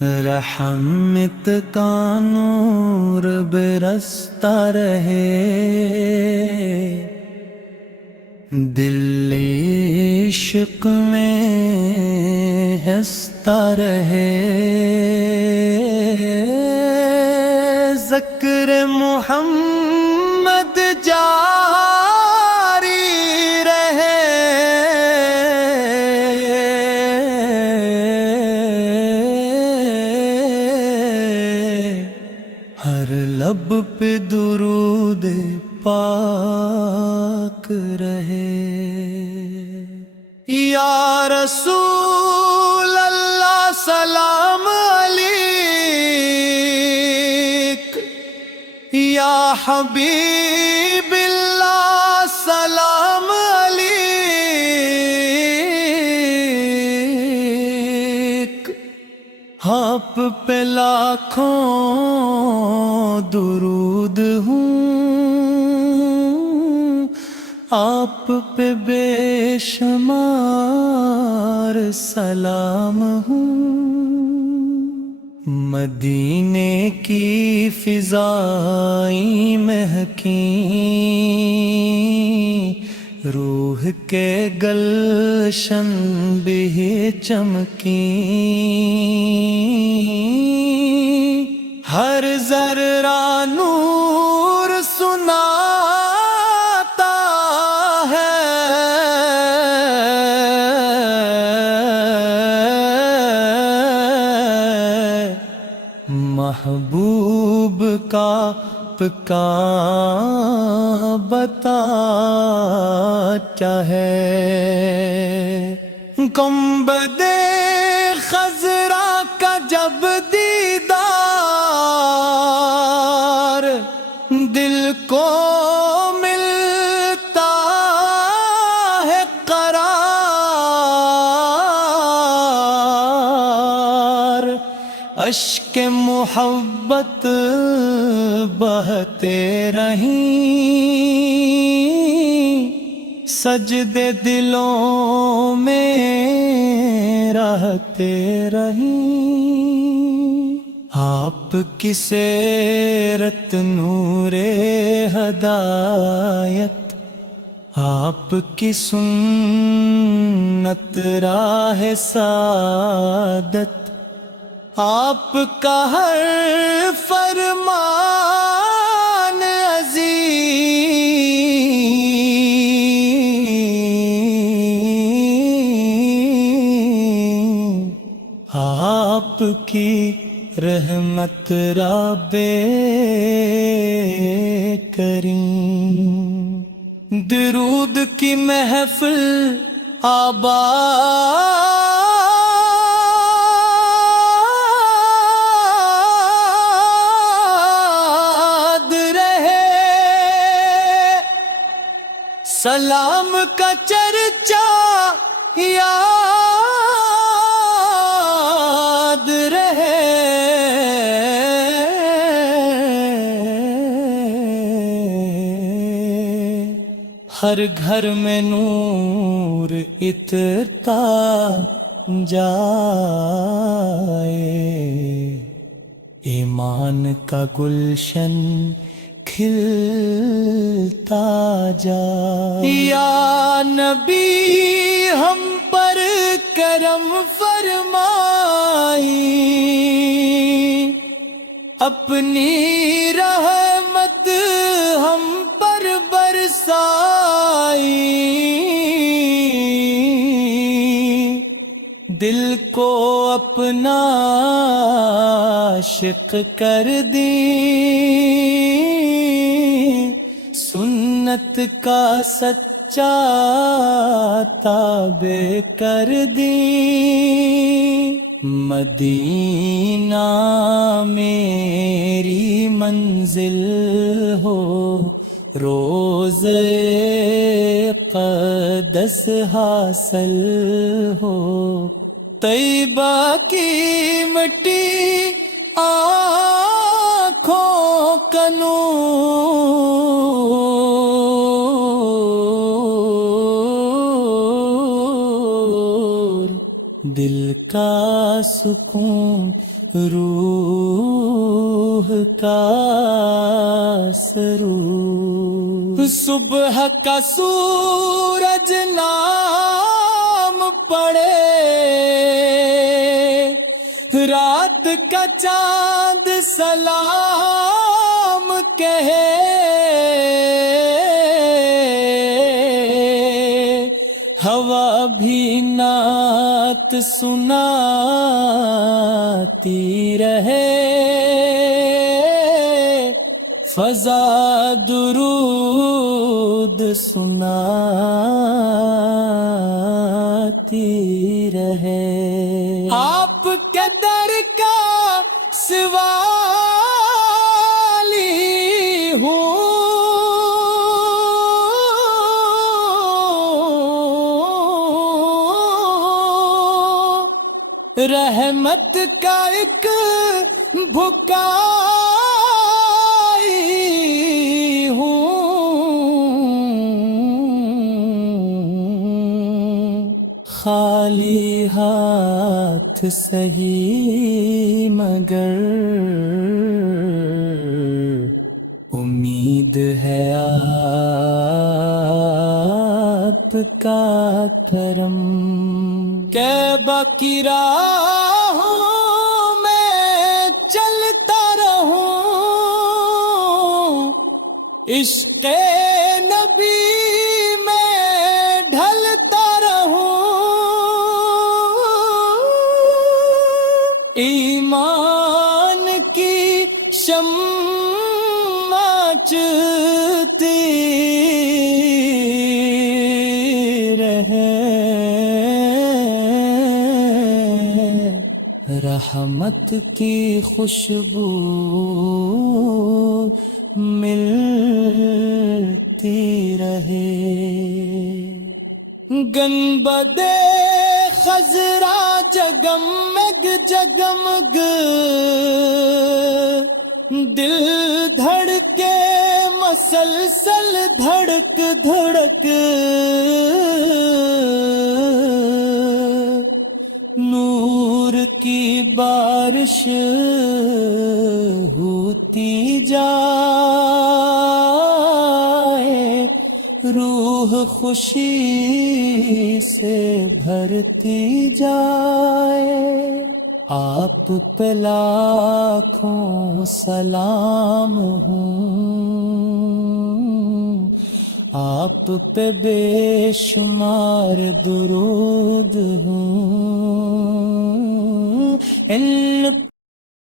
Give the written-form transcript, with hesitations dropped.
رحمت کا نور برستا رہے، دل عشق میں ہنستا رہے، ذکر محمد جاری رہے، ہر لب پہ درود پاک رہے۔ یا رسول اللہ سلام علیک، یا حبیب اللہ سلام علیک، آپ پہ لاکھوں درود ہوں، آپ پہ بے شمار سلام ہوں۔ مدینے کی فضائیں مہکیں، روح کے گلشن بھی چمکیں، ہر ذرہ نور سناتا ہے، محبوب کا پکا بتاتا ہے۔ گنبد خضرا کا جب دیدار دل کو ملتا ہے قرار، اشک محبت بہتے رہیں، سجدے دلوں میں رہتے رہیں، آپ کی سیرت نور ہدایت، آپ کی سنت راہ سعادت، آپ کا ہر فرمان عظیم، آپ کی رحمت رب کریم، درود کی محفل آباد رہے، سلام کا چرچا یاد رہے، ہر گھر میں نور اترتا جائے، ایمان کا گلشن کھلتا جائے۔ یا نبی ہم پر کرم فرمائی، اپنی رحمت ہم پر برسائی، دل کو اپنا عاشق کر دی، سنت کا سچا تابع کر دی، مدینہ میری منزل ہو، روضے قدس حاصل ہو، طیبہ کی مٹی آنکھوں کا نور، دل کا سکون روح کا سرور. صبح کا سورج نام پڑے، رات کا چاند سلام کہے، ہوا بھی نعت سناتی رہے، فضا درود سناتی رہے. آپ کے در کا سوالی ہوں، رحمت کا ایک بھکائی ہوں. خالی ہاتھ سہی مگر امید ہے آپ کا کرم. کعبہ کی راہوں میں چلتا رہوں، عشق نبی میں ڈھلتا رہوں، ایمان کی شمع جلتی رہے، رحمت کی خوشبو ملتی رہے. گنبد خضرا جگمگ جگمگ، دل دھڑکے مسلسل دھڑک دھڑک، نور کی بارش ہوتی جائے، روح خوشی سے بھرتی جائے. آپ پہ لاکھوں سلام ہوں، آپ پہ بے شمار درود ہوں.